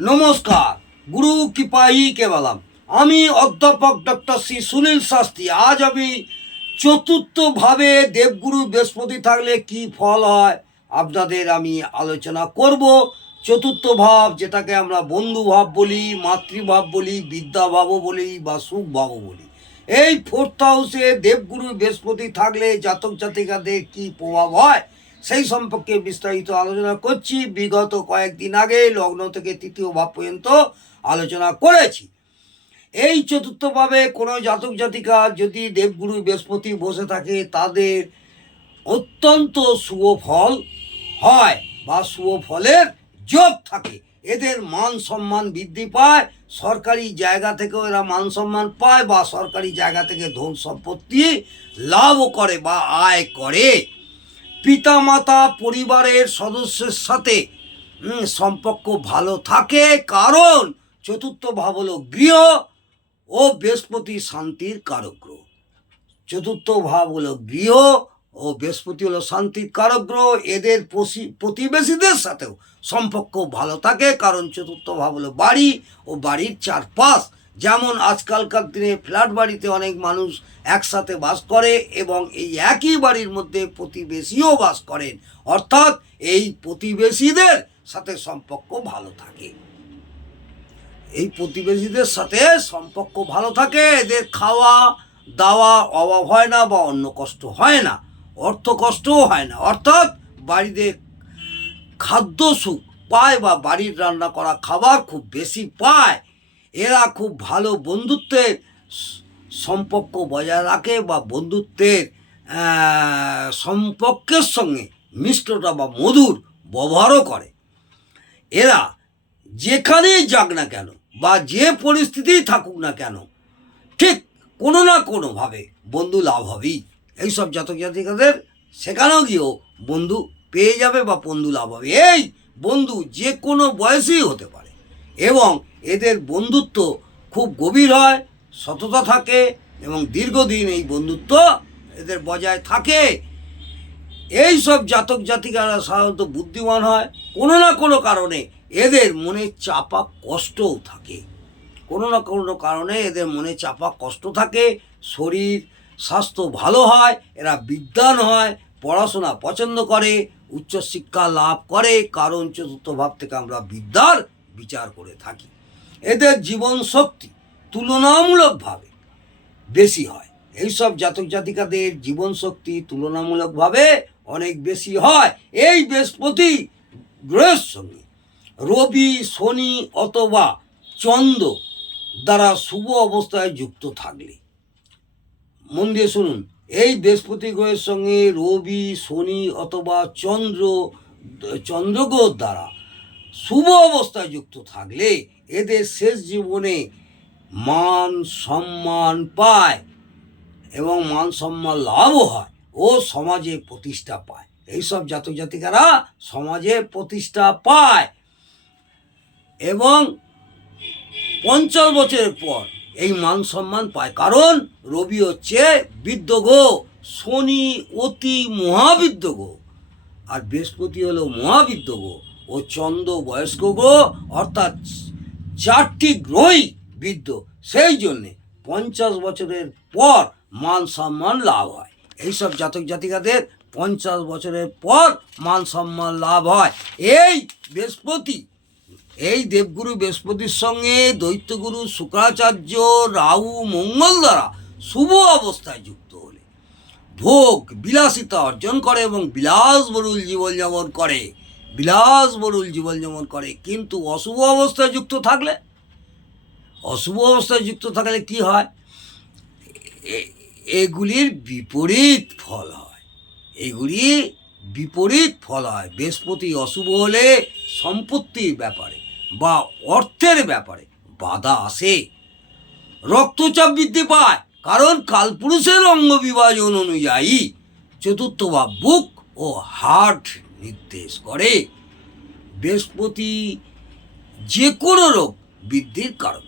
নমস্কার, গুরু কৃপাই কেবলাম। আমি অধ্যাপক ডক্টর শ্রী সুনীল শাস্ত্রী। আজ আমি চতুর্থভাবে দেবগুরু বৃহস্পতি থাকলে কি ফল হয়, আপনাদের আমি আলোচনা করব। চতুর্থ ভাব যেটাকে আমরা বন্ধু ভাব বলি, মাতৃভাব বলি বিদ্যাভাবও বলি বা সুখ ভাবও বলি। এই ফোর্থ হাউসে দেবগুরু বৃহস্পতি থাকলে জাতক জাতিকাদের কি প্রভাব হয়? সেই সম্পর্কে বিস্তারিত আলোচনা করছি। বিগত কয়েকদিন আগে লগ্ন থেকে তৃতীয় ভাব পর্যন্ত আলোচনা করেছি। এই চতুর্থভাবে কোনো জাতক জাতিকা যদি দেবগুরু বৃহস্পতি বসে থাকে, তাদের অত্যন্ত শুভ ফল হয় বা শুভ ফলের যোগ থাকে। এদের মান সম্মান বৃদ্ধি পায়, সরকারি জায়গা থেকেও এরা মান সম্মান পায় বা সরকারি জায়গা থেকে ধন সম্পত্তি লাভও করে বা আয় করে। পিতামাতা পরিবারের সদস্যের সাথে সম্পর্ক ভালো থাকে কারণ চতুর্থ ভাব হলো গৃহ ও বৃহস্পতি শান্তির কারক গ্রহ চতুর্থ ভাব হলো গৃহ ও বৃহস্পতি হলো শান্তির কারক গ্রহ এদের প্রতিবেশীদের সাথেও সম্পর্ক ভালো থাকে কারণ চতুর্থ ভাব হলো বাড়ি ও বাড়ির চারপাশ যেমন আজকালকার দিনে ফ্ল্যাট বাড়িতে অনেক মানুষ একসাথে বাস করে এবং এই একই বাড়ির মধ্যে প্রতিবেশীও বাস করেন। অর্থাৎ এই প্রতিবেশীদের সাথে সম্পর্ক ভালো থাকে। এই প্রতিবেশীদের সাথে সম্পর্ক ভালো থাকে, এদের খাওয়া, দাওয়া অভাব হয় না বা অন্য কষ্ট হয় না, অর্থ কষ্টও হয় না। অর্থাৎ বাড়িতে খাদ্য সুখ পায় বা বাড়ির রান্না করা খাবার খুব বেশি পায় এরা খুব ভালো বন্ধুত্বের সম্পর্ক বজায় রাখে বা বন্ধুত্বের সম্পর্কের সঙ্গে মিষ্টতা বা মধুর ব্যবহারও করে। এরা যেখানেই যাক না কেন বা যে পরিস্থিতিই থাকুক না কেন, ঠিক কোনো না কোনোভাবে বন্ধু লাভ হবেই। এইসব জাতক জাতিকাদের সেখানেও গিয়েও বন্ধু পেয়ে যাবে বা বন্ধু লাভ হবে। এই বন্ধু যে কোনো বয়সেই হতে পারে এবং এদের বন্ধুত্ব খুব গভীর হয়, সততা থাকে এবং দীর্ঘদিন এই বন্ধুত্ব এদের বজায় থাকে। এই সব জাতক জাতিকারা সাধারণত বুদ্ধিমান হয়। কোনো না কোনো কারণে এদের মনে চাপা কষ্টও থাকে। কোনো না কোনো কারণে এদের মনে চাপা কষ্ট থাকে। শরীর, স্বাস্থ্য ভালো হয়, এরা বিদ্যান হয়, পড়াশোনা পছন্দ করে, উচ্চশিক্ষা লাভ করে। কারণ চতুর্থ ভাব থেকে আমরা বিদ্যার বিচার করে থাকি। এদের জীবন শক্তি তুলনামূলকভাবে বেশি হয়। এইসব জাতক জাতিকাদের জীবন শক্তি তুলনামূলকভাবে অনেক বেশি হয়। এই বৃহস্পতি গ্রহের সঙ্গে। রবি, শনি অথবা চন্দ্র দ্বারা শুভ অবস্থায় যুক্ত থাকলে। মন দিয়ে শুনুন, এই বৃহস্পতি গ্রহের সঙ্গে রবি, শনি অথবা চন্দ্র, চন্দ্রগ্রহ দ্বারা শুভ অবস্থায় যুক্ত থাকলে এদের শেষ জীবনে মান সম্মান পায় এবং মান সম্মান লাভও হয় ও সমাজে প্রতিষ্ঠা পায়। এইসব জাতক জাতিকারা সমাজে প্রতিষ্ঠা পায় এবং পঞ্চাশ বছরের পর এই মান সম্মান পায়। কারণ রবি হচ্ছে বিদ্যগ শনি অতি মহাবিদ্যগ আর বৃহস্পতি হলো মহাবিদ্যগ ও চন্দ্র বয়স্ক গ্রহ অর্থাৎ চারটি গ্রহই বিদ্য সেই জন্যে পঞ্চাশ বছরের পর মান সম্মান লাভ হয়। এইসব জাতক জাতিকাদের পঞ্চাশ বছরের পর মান সম্মান লাভ হয়। এই বৃহস্পতি, এই দেবগুরু বৃহস্পতির সঙ্গে দৈত্যগুরু শুক্রাচার্য রাহু মঙ্গল দ্বারা শুভ অবস্থায় যুক্ত হলে ভোগ বিলাসিতা অর্জন করে এবং বিলাসবহুল জীবনযাপন করে। বিলাসবহুল জীবনযাপন করে। কিন্তু অশুভ অবস্থায় যুক্ত থাকলে, অশুভ অবস্থায় যুক্ত থাকলে কি হয়? এগুলির বিপরীত ফল হয়। এগুলি বিপরীত ফল হয়। বৃহস্পতি অশুভ হলে সম্পত্তির ব্যাপারে বা অর্থের ব্যাপারে বাধা আসে। রক্তচাপ বৃদ্ধি পায়, কারণ কালপুরুষের অঙ্গ বিভাজন অনুযায়ী চতুর্থ বা বুক ও হার্ট নির্দেশ করে। বৃহস্পতি যে কোনো রোগ বৃদ্ধির কারক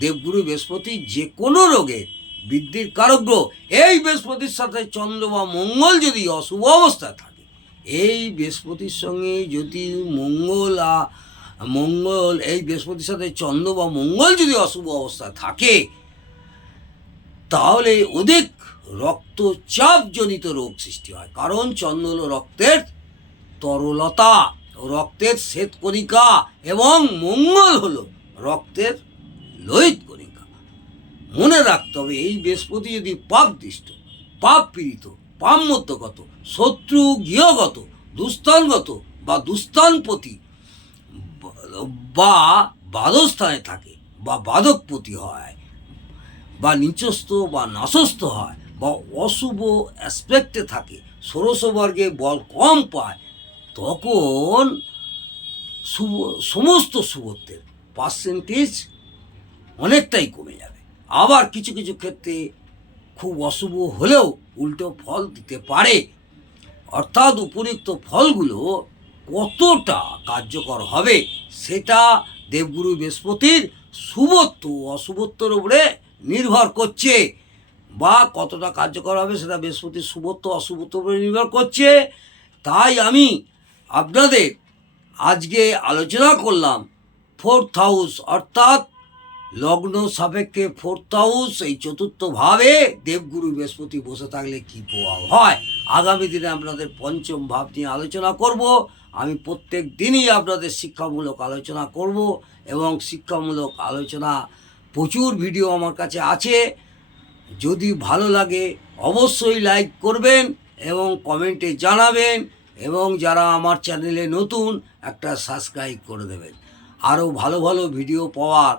দেবগুরু বৃহস্পতি যে কোনো রোগের বৃদ্ধির কারক। এই বৃহস্পতির সাথে চন্দ্র বা মঙ্গল যদি অশুভ অবস্থায় থাকে, এই বৃহস্পতির সঙ্গে যদি মঙ্গল আ- মঙ্গল, এই বৃহস্পতির সাথে চন্দ্র বা মঙ্গল যদি অশুভ অবস্থায় থাকে, তাহলে অধিক রক্তচাপজনিত রোগ সৃষ্টি হয়। কারণ চন্দ্র রক্তের তরলতা, রক্তের শ্বেতকণিকা এবং মঙ্গল হলো রক্তের লোহিত কণিকা মনে রাখতে হবে, এই বৃহস্পতি যদি পাপ দৃষ্ট পাপ পীড়িত পাপ মধ্যগত শত্রু গৃহগত দুস্থানগত বা দুস্থানপতি বা বাদস্থানে থাকে বা বাদকপতি হয় বা নিচস্থ বা নাসস্থ হয় বা অশুভ অ্যাসপেক্টে থাকে, ষোড়শ বর্গে বল কম পায় তখন শুভ, সমস্ত শুভত্বের পার্সেন্টেজ অনেকটাই কমে যাবে। আবার কিছু কিছু ক্ষেত্রে খুব অশুভ হলেও উল্টো ফল দিতে পারে। অর্থাৎ উপরিক্ত ফলগুলো কতটা কার্যকর হবে সেটা দেবগুরু বৃহস্পতির শুভত্ব অশুভত্বর উপরে নির্ভর করছে বা কতটা কার্যকর হবে সেটা বৃহস্পতির শুভত্ব অশুভত্বর উপরে নির্ভর করছে। তাই আমি আপনাদের আজকে আলোচনা করলাম ফোর্থ হাউস অর্থাৎ লগ্ন সাপেক্ষে ফোর্থ হাউস এই চতুর্থ ভাবে দেবগুরু বৃহস্পতি বসে থাকলে কি প্রভাব হয়? আগামী দিনে আপনাদের পঞ্চম ভাব নিয়ে আলোচনা করব। আমি প্রত্যেক দিনই আপনাদের শিক্ষামূলক আলোচনা করব এবং শিক্ষামূলক আলোচনা প্রচুর ভিডিও আমার কাছে আছে। যদি ভালো লাগে অবশ্যই লাইক করবেন এবং কমেন্টে জানাবেন। এবং যারা আমার চ্যানেলে নতুন, একটা সাবস্ক্রাইব করে দেবেন। আরও ভালো ভালো ভিডিও পাওয়ার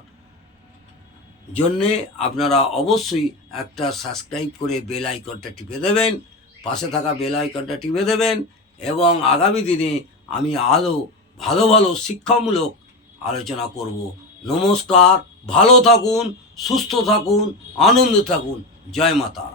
জন্যে আপনারা অবশ্যই একটা সাবস্ক্রাইব করে বেল আইকনটা টিপে দেবেন, পাশে থাকা বেল আইকনটা টিপে দেবেন এবং আগামী দিনে আমি আরও ভালো ভালো শিক্ষামূলক আলোচনা করব। নমস্কার, ভালো থাকুন, সুস্থ থাকুন, আনন্দে থাকুন। জয় মাতা।